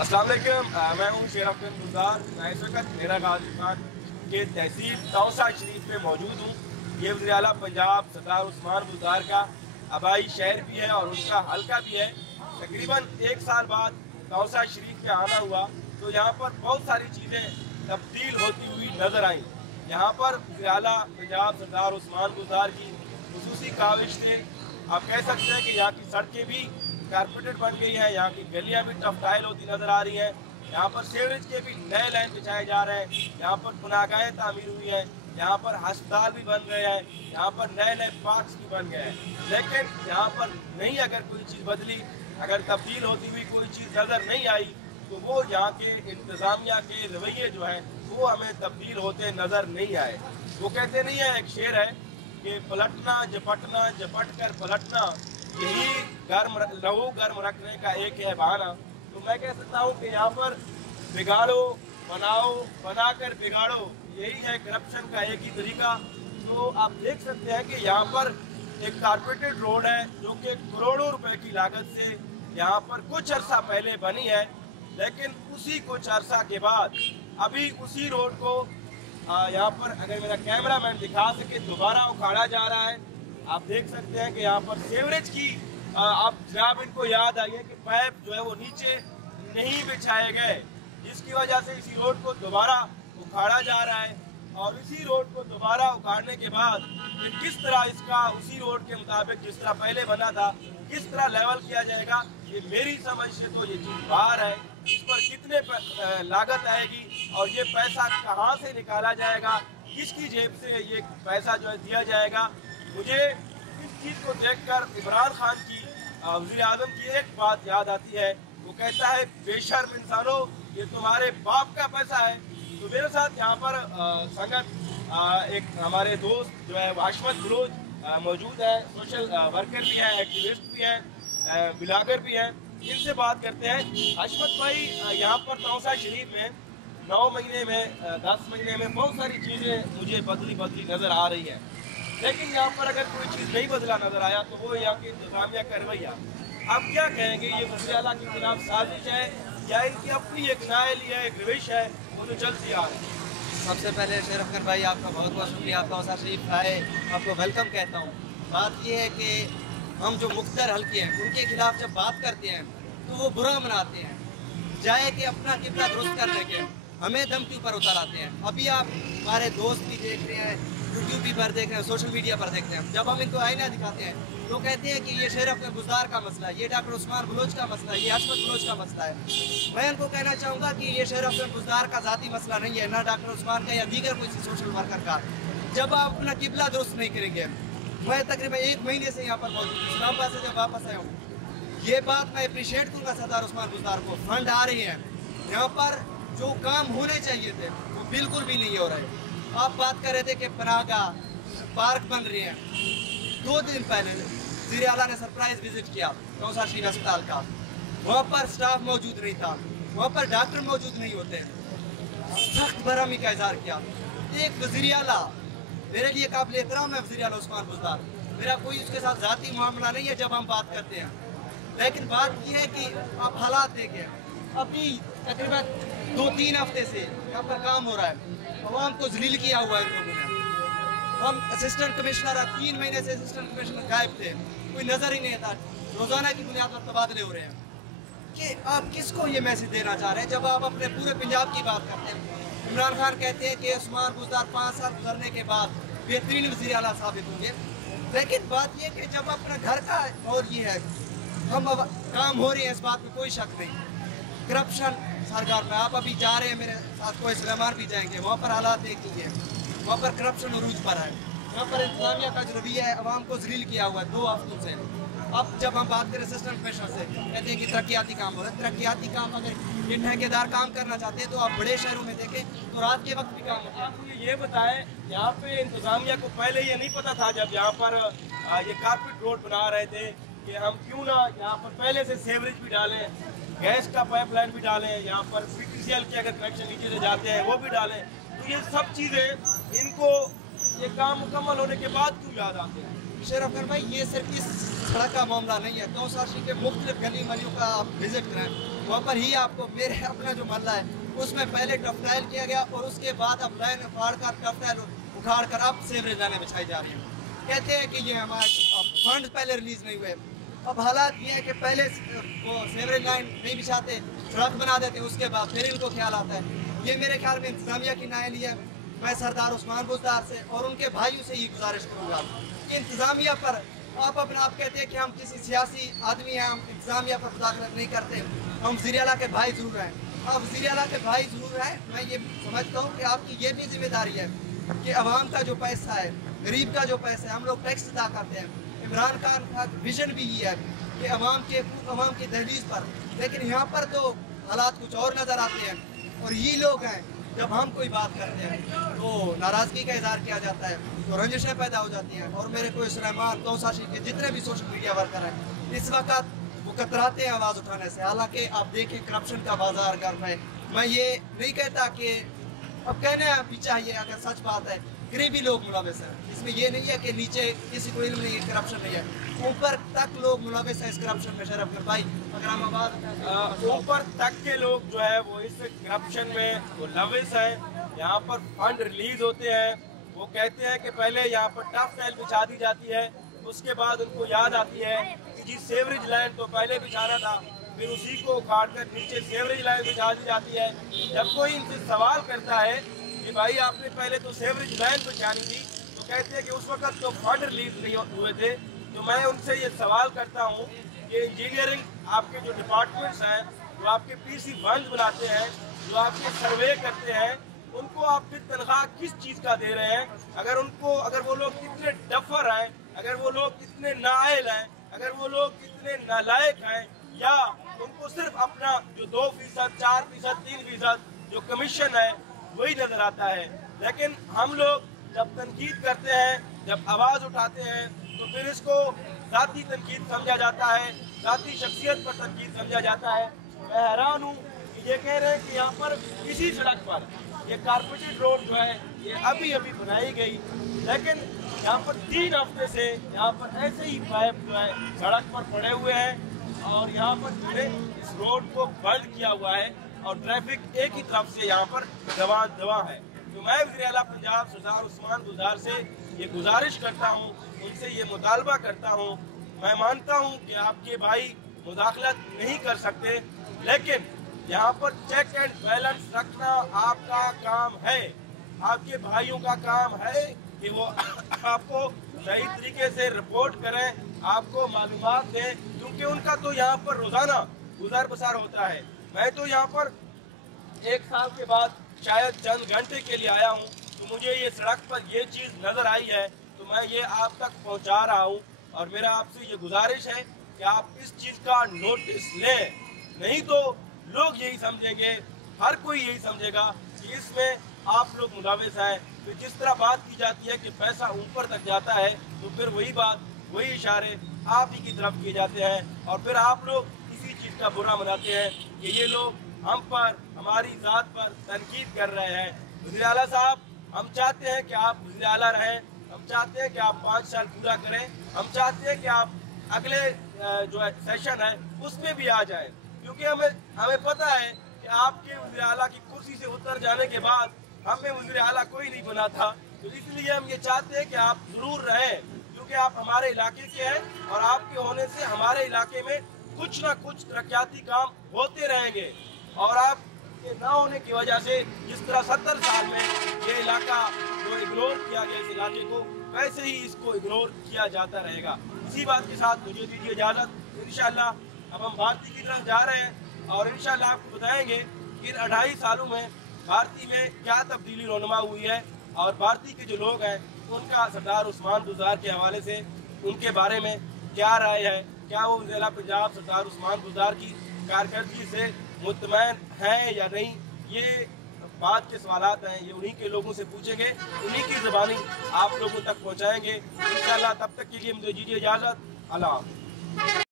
अस्सलाम वालेकुम। मैं हूँ शेर अफजल गुलजार। मैं इस वक्त मेरा गाजी खान के तहसील तौसा शरीफ में मौजूद हूँ। ये वज़ीर आला पंजाब सरदार उस्मान बुज़दार का आबाई शहर भी है और उनका हल्का भी है। तकरीबन 1 साल बाद तौसा शरीफ में आना हुआ तो यहाँ पर बहुत सारी चीज़ें तब्दील होती हुई नज़र आईं। यहाँ पर वज़ीर आला पंजाब सरदार उस्मान बुज़दार की खुसूसी काविश से आप कह सकते हैं कि यहाँ की सड़कें भी कारपेटेड बन गई है, यहाँ की गलियाँ भी टफ टाइल होती नज़र आ रही हैं। यहाँ पर सीवरेज के भी नए लाइन बिछाए जा रहे हैं। यहाँ पर पुनागाहें तामीर हुई हैं, यहाँ पर अस्पताल भी बन गए हैं, यहाँ पर नए नए पार्क्स भी बन गए हैं। लेकिन यहाँ पर नहीं अगर कोई चीज़ बदली, अगर तब्दील होती हुई कोई चीज़ नज़र नहीं आई तो वो यहाँ के इंतज़ामिया के रवैये जो हैं वो हमें तब्दील होते नज़र नहीं आए। वो कहते नहीं है, एक शेर है कि पलटना झपटना झपट कर पलटना, यही लहू गर्म रखने का एक है बहाना। तो मैं कह सकता हूँ कि यहाँ पर बिगाड़ो बनाओ, बनाकर बिगाड़ो, यही है करप्शन का एक ही तरीका। तो आप देख सकते हैं कि यहाँ पर एक कारपेटेड रोड है जो कि करोड़ों रुपए की लागत से यहाँ पर कुछ अरसा पहले बनी है, लेकिन उसी कुछ अरसा के बाद अभी उसी रोड को यहाँ पर अगर मेरा कैमरामैन दिखा सके दोबारा उखाड़ा जा रहा है। आप देख सकते हैं कि यहाँ पर सीवरेज की आप जनाब इनको याद आई है कि पाइप जो है वो नीचे नहीं बिछाए गए, जिसकी वजह से इसी रोड को दोबारा उखाड़ा जा रहा है। और इसी रोड को दोबारा उखाड़ने के बाद किस तरह इसका उसी रोड के मुताबिक जिस तरह पहले बना था किस तरह लेवल किया जाएगा, ये मेरी समझ से तो ये चीज़ बाहर है। इस पर कितने लागत आएगी और ये पैसा कहाँ से निकाला जाएगा, किसकी जेब से ये पैसा जो है दिया जाएगा। मुझे इस चीज़ को देखकर इमरान खान की वज़ीर आज़म की एक बात याद आती है। वो कहता है, बेशर्म इंसानों, ये तुम्हारे बाप का पैसा है। तो मेरे साथ यहाँ पर संगत एक हमारे दोस्त जो है हाशमत बलोच मौजूद है, सोशल वर्कर भी हैं, एक्टिविस्ट भी हैं, ब्लॉगर भी हैं। इनसे बात करते हैं। हाशमत भाई, यहाँ पर तौसा शरीफ में 9 महीने में 10 महीने में बहुत सारी चीज़ें मुझे बदली नज़र आ रही है, लेकिन यहाँ पर अगर कोई चीज़ नहीं बदला नजर आया तो वो यहाँ की इंतजामिया का रवैया। आप क्या कहेंगे, ये वज़ीर आला के खिलाफ साजिश है या इनकी अपनी एक नायल या एक रविश है वो जो चलती आ रही है? सबसे पहले शेर अफजल भाई आपका बहुत बहुत शुक्रिया, आप तौसा शरीफ आए, आपको वेलकम कहता हूँ। बात ये है कि हम जो मुख्तर हल्के हैं उनके खिलाफ जब बात करते हैं तो वो बुरा मनाते हैं, जाए कि अपना किबला दुरुस्त करने के हमें दम के ऊपर उतर आते हैं। अभी आप हमारे दोस्त भी देख रहे हैं, यूट्यूब भी पर देख रहे हैं, सोशल मीडिया पर देखते हैं। जब हम इनको आईना दिखाते हैं तो कहते हैं कि ये शेर अफजल गुलजार का मसला है, ये डॉक्टर उस्मान बलोच का मसला है, ये हाशमत बलोच का मसला है। मैं इनको कहना चाहूँगा कि ये शेर अफजल गुलजार का ज़ाती मसला नहीं है, ना डॉक्टर उस्मान का या दीगर कोई सोशल वर्कर का। जब आप अपना किबला दुरुस्त नहीं करेंगे, मैं तकरीबन 1 महीने से यहाँ पर मौजूद हूँ, इस्लामाबाद से जब वापस आया हूँ, ये बात मैं अप्रिशिएट करूँगा सरदार उस्मान बुज़दार को। फंड आ रहे हैं यहाँ पर, जो काम होने चाहिए थे वो बिल्कुल भी नहीं हो रहे। आप बात कर रहे थे कि पनाहगाह पार्क बन रहे हैं। 2 दिन पहले वज़ीर आला ने सरप्राइज विजिट किया तौसा शरीफ अस्पताल का, वहाँ पर स्टाफ मौजूद नहीं था, वहाँ पर डॉक्टर मौजूद नहीं होते। सख्त बरहमी का इजहार किया। एक वज़ीर आला, मेरे लिए काबिल एहतराम है वज़ीर आला उस्मान बुज़दार, मेरा कोई उसके साथ ज़ाती मामला नहीं है जब हम बात करते हैं, लेकिन बात यह है कि आप हालात देखें। अभी तकरीबन 2-3 हफ्ते से यहाँ पर काम हो रहा है, अवाम को जलील किया हुआ है इन लोगों ने। हम असिस्टेंट कमिश्नर 3 महीने से असिस्टेंट कमिश्नर गायब थे, कोई नज़र ही नहीं आता। रोज़ाना की बुनियाद पर तबादले हो रहे हैं कि आप किसको ये मैसेज देना चाह रहे हैं जब आप अपने पूरे पंजाब की बात करते हैं। इमरान खान कहते हैं कि उस्मान बुज़दार 5 साल गुजरने के बाद बेहतरीन वज़ीर आला साबित होंगे, लेकिन बात यह कि जब अपने घर का और ये है हम अब काम हो रही है, इस बात में कोई शक नहीं। करप्शन सरकार में, आप अभी जा रहे हैं, मेरे साथ कोई सलेमान भी जाएंगे, वहाँ पर हालात देख लीजिए, वहाँ पर करप्शन अरूज पर है। यहाँ पर इंतजामिया का जो रवैया है अवाम को जलील किया हुआ है 2 हफ्तों से। अब जब हम बात करें असिस्टेंट कमिश्नर से, कहते हैं कि तरक्याती काम हो रहा है। तरक्याती काम अगर ये ठेकेदार काम करना चाहते हैं तो आप बड़े शहरों में देखें तो रात के वक्त भी काम होता है। आप मुझे ये बताएं, यहाँ पे इंतजामिया को पहले ये नहीं पता था जब यहाँ पर ये कारपेट रोड बना रहे थे कि हम क्यों ना यहाँ पर पहले से सीवरेज भी डालें, गैस का पाइपलाइन भी डालें, यहाँ पर PTCL के अगर कनेक्शन नीचे से जाते हैं वो भी डालें। तो ये सब चीज़ें इनको ये काम मुकम्मल होने के बाद क्यों याद आते हैं? शेर अफगर भाई, ये सिर्फ इस सड़क का मामला नहीं है। तौसाशी के मुख्तलिफ गली गलियों का आप विजिट करें, वहाँ पर ही आपको मेरे अपना जो मोहल्ला है उसमें पहले टफटाइल किया गया और उसके बाद अब लाइन फाड़ कर टफटाइल उखाड़ कर अब सेवरेज लाइनें बिछाई जा रही हैं। कहते हैं कि ये हमारे फंड पहले रिलीज नहीं हुए। अब हालात ये है कि पहले वो सेवरेज लाइन नहीं बिछाते, सड़क बना देते, उसके बाद फिर इनको ख्याल आता है। ये मेरे ख्याल में इंतजामिया की नाअहली है। मैं सरदार उस्मान बुज़दार से और उनके भाइयों से ये गुजारिश करूँगा कि इंतजामिया पर आप अपना आप कहते हैं कि हम किसी सियासी आदमी हैं, हम इंतजामिया पर मुदाखलत नहीं करते, हम वज़ीर आला के भाई ज़रूर हैं। आप वज़ीर आला के भाई ज़रूर हैं। मैं ये समझता हूँ कि आपकी ये भी जिम्मेदारी है कि अवाम का जो पैसा है, गरीब का जो पैसा है, हम लोग टैक्स अदा करते हैं। इमरान खान का विजन भी ये है कि अवाम की दहलीज पर, लेकिन यहाँ पर तो हालात कुछ और नज़र आते हैं। और ये लोग हैं जब हम कोई बात करते हैं तो नाराज़गी का इजहार किया जाता है, तो रंजिशें पैदा हो जाती हैं। और मेरे को सुलेमान तौसाशी के जितने भी सोशल मीडिया वर्कर हैं इस वक्त वो कतराते हैं आवाज़ उठाने से। हालांकि आप देखें करप्शन का बाजार गर्म है। मैं ये नहीं कहता कि अब कहने भी चाहिए, अगर सच बात है गरीबी लोग मुलविस हैं इसमें, ये नहीं है कि नीचे किसी को इल्म नहीं है, करप्शन नहीं है, ऊपर तक लोग मुलविस हैं इस करप्शन में। शरफ अफगर भाई, अगर हम आवाज़ ऊपर तक के लोग जो है वो इस करप्शन में मुलविस हैं। यहाँ पर फंड रिलीज होते हैं, वो कहते हैं कि पहले यहाँ पर टफ टाइल बिछा दी जाती है, उसके बाद उनको याद आती है कि जी सेवरेज लाइन तो पहले बिछाना था, फिर उसी को उखाड़ कर नीचे सेवरेज लाइन बिछा दी जाती है। जब कोई इनसे सवाल करता है कि भाई आपने पहले तो सेवरेज लाइन बिछानी थी, तो कहते हैं कि उस वक्त तो फंड रिलीज नहीं हुए थे। तो मैं उनसे ये सवाल करता हूँ कि इंजीनियरिंग आपके जो डिपार्टमेंट्स हैं, जो आपके पीसी फंड बनाते हैं, जो आपके सर्वे करते हैं, उनको आप फिर तनख्वाह किस चीज़ का दे रहे हैं? अगर वो लोग कितने डफर हैं, अगर वो लोग कितने नाअहल हैं, अगर वो लोग कितने नालायक हैं, या उनको सिर्फ अपना जो 2%, 4%, 3% जो कमीशन है वही नजर आता है। लेकिन हम लोग जब तनकीद करते हैं, जब आवाज़ उठाते हैं, तो फिर इसको ज़ाती तनकीद समझा जाता है, ज़ाती शख्सियत पर तनकीद समझा जाता है। मैं हैरान हूँ कि ये कह रहे हैं कि यहाँ पर इसी सड़क पर ये कारपेटेड रोड जो है ये अभी अभी बनाई गई, लेकिन यहाँ पर 3 हफ्ते से यहाँ पर ऐसे ही पाइप जो है सड़क पर पड़े हुए हैं और यहाँ पर इस रोड को बंद किया हुआ है और ट्रैफिक एक ही तरफ से यहाँ पर दवा है। तो मैं वज़ीर आला पंजाब सरदार उस्मान बुज़दार से ये गुजारिश करता हूँ, उनसे ये मुतालबा करता हूँ। मैं मानता हूँ कि आपके भाई मुदाखलत नहीं कर सकते, लेकिन यहाँ पर चेक एंड बैलेंस रखना आपका काम है, आपके भाइयों का काम है कि वो आपको सही तरीके से रिपोर्ट करें, आपको मालूमात दें, क्योंकि उनका तो यहाँ पर रोजाना गुजर बसर होता है। मैं तो यहाँ पर 1 साल के बाद शायद चंद घंटे के लिए आया हूँ, तो मुझे ये सड़क पर ये चीज़ नज़र आई है, तो मैं ये आप तक पहुँचा रहा हूँ। और मेरा आपसे ये गुजारिश है कि आप इस चीज़ का नोटिस लें, नहीं तो लोग यही समझेंगे, हर कोई यही समझेगा कि इसमें आप लोग मुलविस हैं। फिर जिस तरह बात की जाती है कि पैसा ऊपर तक जाता है, तो फिर वही बात, वही इशारे आप ही की तरफ किए जाते हैं और फिर आप लोग इसी चीज़ का बुरा मनाते हैं कि ये लोग हम पर, हमारी ज़ात पर तनकीद कर रहे हैं। वज़ीर आला साहब, हम चाहते हैं कि आप वज़ीर आला रहें, हम चाहते हैं कि आप 5 साल पूरा करें, हम चाहते हैं कि आप अगले जो है सेशन है उसमें भी आ जाएं, क्योंकि हमें पता है कि आपके वज़ीर आला की कुर्सी से उतर जाने के बाद हमें वज़ीर आला कोई नहीं बना था। तो इसलिए हम ये चाहते हैं कि आप ज़रूर रहें, क्योंकि आप हमारे इलाके के हैं और आपके होने से हमारे इलाके में कुछ ना कुछ तरक्याती काम होते रहेंगे। और आप के ना होने की वजह से जिस तरह 70 साल में ये इलाका जो इग्नोर किया गया इस इलाके को, वैसे ही इसको इग्नोर किया जाता रहेगा। इसी बात के साथ मुझे दीजिए इजाज़त। इंशाअल्लाह अब हम भारती की तरफ जा रहे हैं और इंशाअल्लाह आपको बताएंगे कि इन 2.5 सालों में भारती में क्या तब्दीली रोनुमा हुई है और भारती के जो लोग हैं उनका सरदार उस्मान बुज़दार के हवाले से उनके बारे में क्या राय है, क्या वो वज़ीर आला पंजाब सरदार उस्मान बुज़दार की कारकर्दगी से मुतमैन हैं या नहीं। ये बात के सवालात हैं, ये उन्हीं के लोगों से पूछेंगे, उन्हीं की ज़बानी आप लोगों तक पहुँचाएँगे इंशाअल्लाह। तब तक के लिए मुझे दीजिए इजाज़त। अल्लाह।